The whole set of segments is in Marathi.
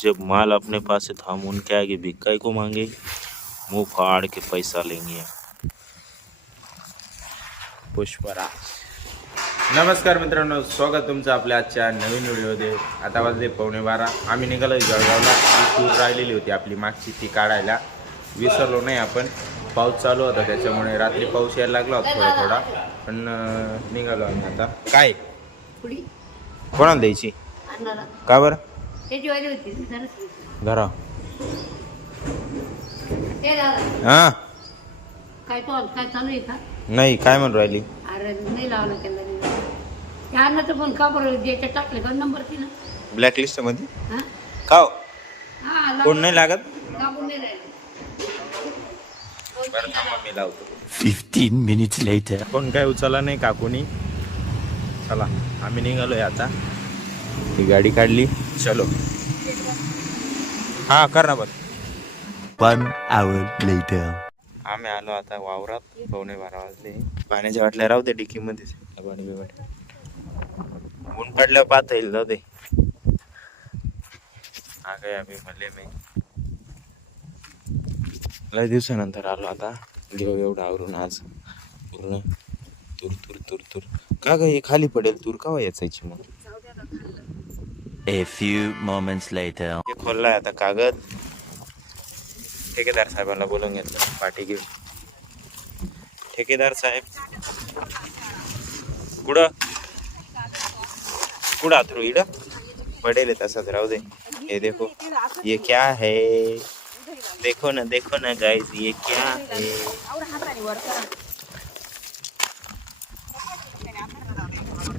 जब माल अपने पास है तो हम उनके आगे भिक्काई को मांगे, मुंह फाड़ के पैसा लेंगे. पुष्पराज. नमस्कार मित्रांनो, स्वागत तुमचं आपल्या आजच्या नवीन व्हिडिओमध्ये. आता वाजले 11:15. आम्ही निघालो जळगावला. जी टूर राहिलेली होती आपली मागची ती काढायला विसरलो नाही आपण. पाऊस चालू होता त्याच्यामुळे रात्री पाऊस यायला लागला होता थोडा थोडा, पण निघालो आम्ही आता. काय कोणाला द्यायची? का बरं? धरा. हां काय तो काय चालू आहे का? नाही, काय म्हणून राहिली? अरे नाही लावलं त्याला. त्या अन्नाचं पण का बरं ज्याच्या टाकले का नंबर ती ना ब्लॅक लिस्ट मध्ये हा का? हा कोण नाही लागत? लागून नाही राहिले. बरं थांबा, मी लावतो. 15 minutes later. कोण काय उचलला नाही काकूनी. चला आम्ही निघालोय आता. ही गाडी काढली, चलो. हा कर ना बस. 1 hour later. आम्ही आलो आता वावरात. 11:15 वाजले. पाण्याच्या बाटल्या राहू दे डिक्की मध्येच. ऊन पडल्यावर पाहता येईल, जाऊ दे. हा काय आम्ही म्हणले मी लय दिवसानंतर आलो आता. घेऊ एवढं आवरून आज पूर्ण. तूर तूर तूर तूर का ग हे खाली पडेल तूर का याचायची मग. A few moments later. हे खोललाय आता कागद. ठेकेदार साहेबांना बोलून घेतलं पाठी घेऊन. ठेकेदार साहेब कुठं कुठं अथरू इड पडेल तसंच राहू दे. ये देखो ये क्या है, देखो ना गाइस ये क्या है.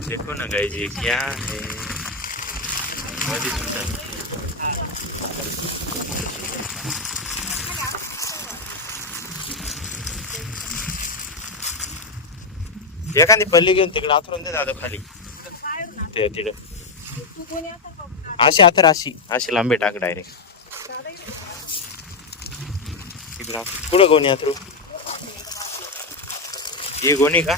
देखो ना गाइस ये क्या है. मध्ये सुंदर. एखादी पल्ली घेऊन तिकडे आथरून दे दादा खाली. ते तिकडे अशी आथर अशी अशी लांबे टाक डायरेक्ट तिकडे. कुठं गोणी आथरू? ही गोणी का?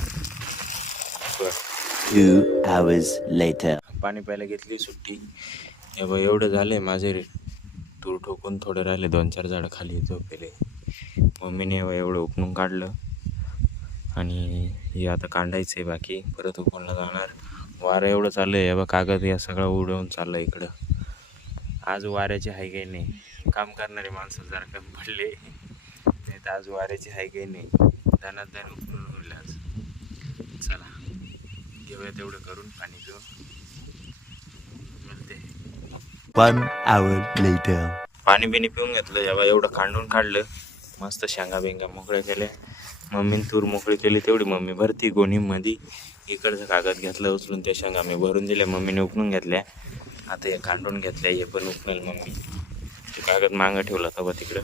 2 hours later. पाणी प्यायला घेतली सुट्टी. हे बघ एवढं झालंय माझे तूर ठोकून थोडे राहिले. 2-4 झाडं खाली झोपेले. मम्मीने एवढं उपणून काढलं आणि हे आता काढायचं आहे बाकी. परत उपणला जाणार. वारं एवढं चाललं आहे बघ. कागद या सगळं उडवून चाललं इकडं. आज वाऱ्याची हाय काही नाही. काम करणारे माणसं जरा कमी पडले, नाही तर आज वाऱ्याची हाय काही नाही. धनाधन उपणून उडलं आज. चला घेऊया तेवढं करून पाणी पिऊन. 1 hour later. पाणी बिणी पिऊन घेतलं. जेव्हा एवढं काढून काढलं. मस्त शेंगा बिंगा मोकळ्या केल्या. मम्मीने तूर मोकळी केली तेवढी मम्मी भरती गोणीमध्ये. इकडचं कागद घेतलं उचलून, त्या शेंगा मी भरून दिल्या. मम्मीने उपणून घेतल्या. आता हे काढून घेतल्या. हे पण उपणेल मम्मी. तो कागद मागं ठेवला होता तिकडं.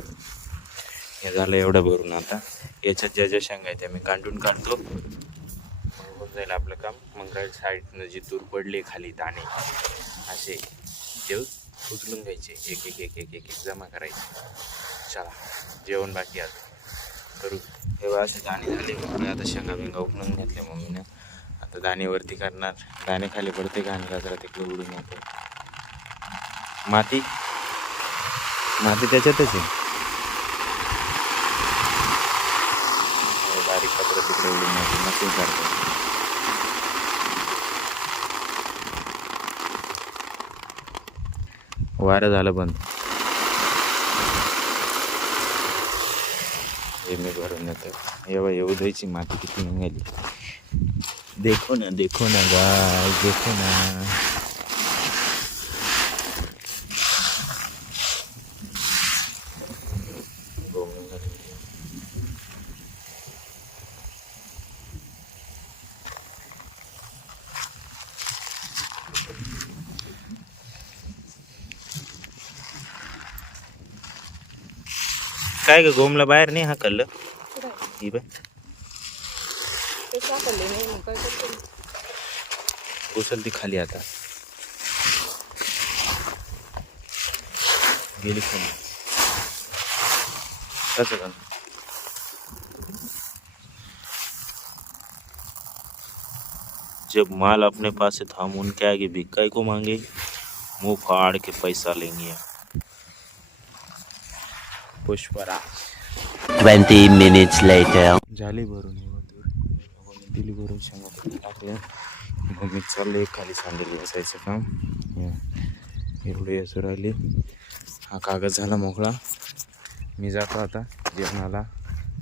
हे झालं एवढं भरून. आता याच्यात ज्या ज्या शेंगा आहेत त्या मी काढून काढतो. मग होऊन जाईल आपलं काम. मग राईट साईडनं जी तूर पडली खाली दाणे असे ते उचलून घ्यायचे. एक एक एक एक एक जमा करायचे. चला जेवण बाकी आज करू. तेव्हा असे दाणे झाले. आता शेंगा बिंगा उपणून घेतले मम्मीनं. आता दाणेवरती करणार. दाणे खाली पडते का आणि गाजरा तिकडे उडून येतो. माती माती त्याच्यातच आहे. बारीक कचरा तिकडे उडून येतो. नक्की करतो. वारं झालं बंद. हे मी भरून येतो. एवढं येऊ द्यायची माती किती निघाली. देखो ना गाय देखो ना. काय ग गोमला बाहेर नाही हाकललं? ही बाय उचल ती खाली. आता गेली खाली. कसं का? जब माल अपने पास है तो हम उनके आगे भिक्काई को मांगे, मुंह फाड़ के पैसा लेंगे. पुष्पराज. 20 minutes later. झाली भरून दिली भरून शेंगा टाकल्या. मग मी चाललोय खाली सांडेल बसायचं काम. एवढे असं राहिले. हा कागद झाला मोकळा. मी जातो आता जेवणाला.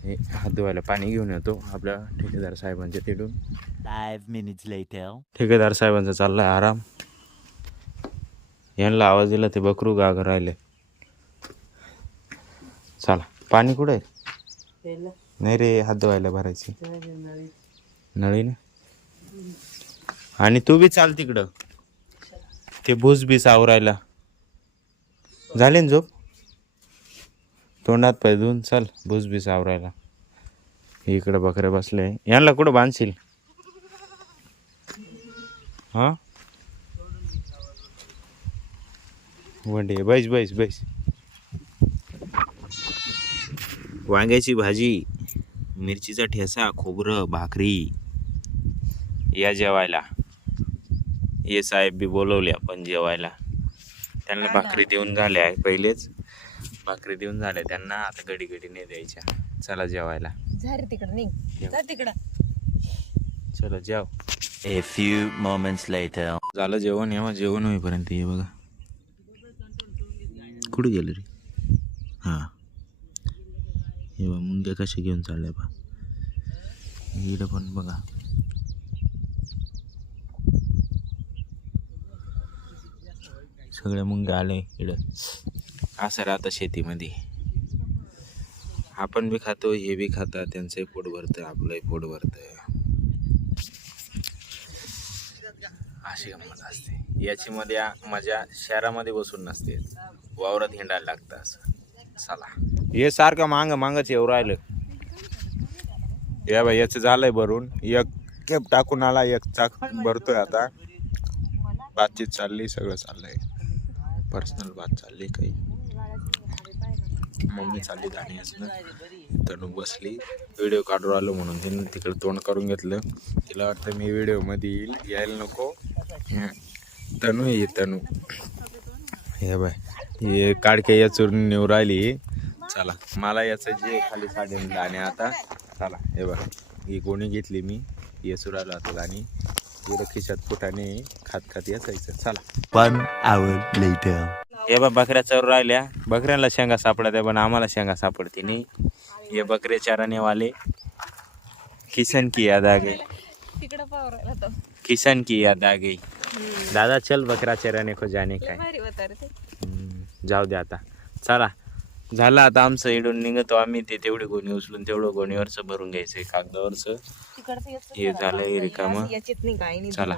हे हात धुवायला पाणी घेऊन येतो आपल्या ठेकेदार साहेबांच्या तिथून. 5 minutes later. ठेकेदार साहेबांचा चाललाय आराम. यांना आवाज दिला ते बकरू गागर राहिले. चला पाणी कुठे आहे? नाही रे हात धुवायला भरायची नळी ना. आणि तू बी चाल तिकडं. ते भूस बीस आवरायला झाले ना झोप. तोंडात पाय धुवून चल भूस बीस आवरायला. इकडं बकरे बसले. यांना कुठं बांधशील? हा वंडे बैस बैस बैस. वांग्याची भाजी, मिरचीचा ठेसा, खोबरं, भाकरी. या जेवायला. ये साहेब बी बोलवले आपण जेवायला. त्यांना भाकरी देऊन झाल्या आहे पहिलेच. भाकरी देऊन झाल्या त्यांना. आता घडी घडी नाही द्यायच्या. चला जेवायला. चला जेव. A few moments later. झालं जेवण. येवा जेवण होईपर्यंत ये बघा. कुठे गेलं रे? हां हे बघा मुंग्या कशा घेऊन चालल्या बा. इकडं पण बघा. सगळ्या मुंग्या आले इकडं. असं राहतं शेतीमध्ये. आपण बी खातो हे बी खातात. त्यांचंही पोट भरतं आपलंही पोट भरतं. अशी गंमत असते. याची मजा शहरामध्ये बसून नसते. वावरात हिंडायला लागतं असं. चला हे सारखं मागच येऊ राहिलं. या बाई याचं झालंय भरून. एक केप टाकून आला. एक चाक भरतोय आता. बातचीत चालली. सगळं चाललंय. पर्सनल बात चालली. काही मम्मी चालली दाणे असणं. तनू बसली. व्हिडिओ काढून आलो म्हणून तिने तिकडे तोंड करून घेतलं. तिला वाटतं मी व्हिडिओ मध्ये यायला नको. तनू ये तनू. हे बाय हे काडके या चुरून नेऊ राहिली. चला मला याचं जे खाली साडे दाणे आता. चला हे बघ ही गोणी घेतली मी. येसू राहिलो आता दाणे. तिला खिशात फुटाने खात याचायचं. चला. 1 hour later. हे बघ बकऱ्या चरू राहिल्या. बकऱ्यांना शेंगा सापडत्या पण आम्हाला शेंगा सापडते नाही. ये बकरे चाराने वाले. किसन की याद आ गई. किसन की याद आ गई. दादा चल बकरा चराने को जाने काय. जाऊ दे आता. चला झालं आता आमचं. इडून निघतो आम्ही. ते तेवढी गोणी उचलून तेवढं गोणीवरचं भरून घ्यायचंय कागदावरचं. हे झालंय रिकामं. चला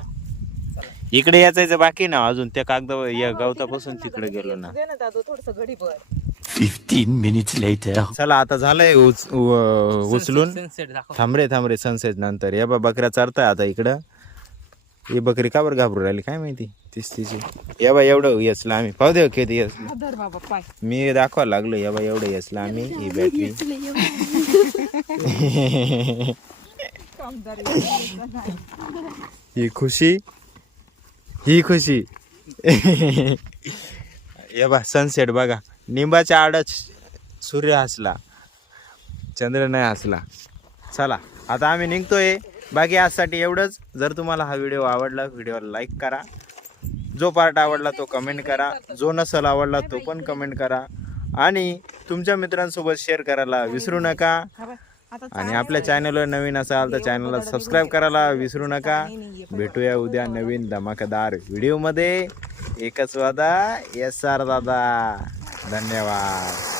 इकडे याचायचं बाकी ना अजून. त्या कागदावर या गवतापासून तिकडे गेलो ना. 15 minutes later. चला आता झालंय उचलून. थांबरे सनसेट नंतर. या बा बकऱ्या चरताय आता इकडं. ही बकरी का बरं घाबरू राहिली काय माहिती. तिची या बा एवढं यसला आम्ही. पाहू दे किती यस. मी दाखवायला लागलो. या बा एवढं यसला आम्ही. ही बॅटरी. ही खुशी. या बा सनसेट बघा. निंबाच्या आडच सूर्य हसला. चंद्र नाही हसला. चला आता आम्ही निघतोय. बाकी आजसाठी एवढंच. जर तुम्हाला हा व्हिडिओ आवडला व्हिडिओला लाईक करा. जो पार्ट आवडला तो कमेंट करा. जो नसेल आवडला तो पण कमेंट करा. आणि तुमच्या मित्रांसोबत शेअर करायला विसरू नका. आणि आपल्या चॅनलवर नवीन असाल तर चॅनलला सबस्क्राईब करायला विसरू नका. भेटूया उद्या नवीन धमाकेदार व्हिडिओमध्ये. एकच वादा SR दादा. धन्यवाद.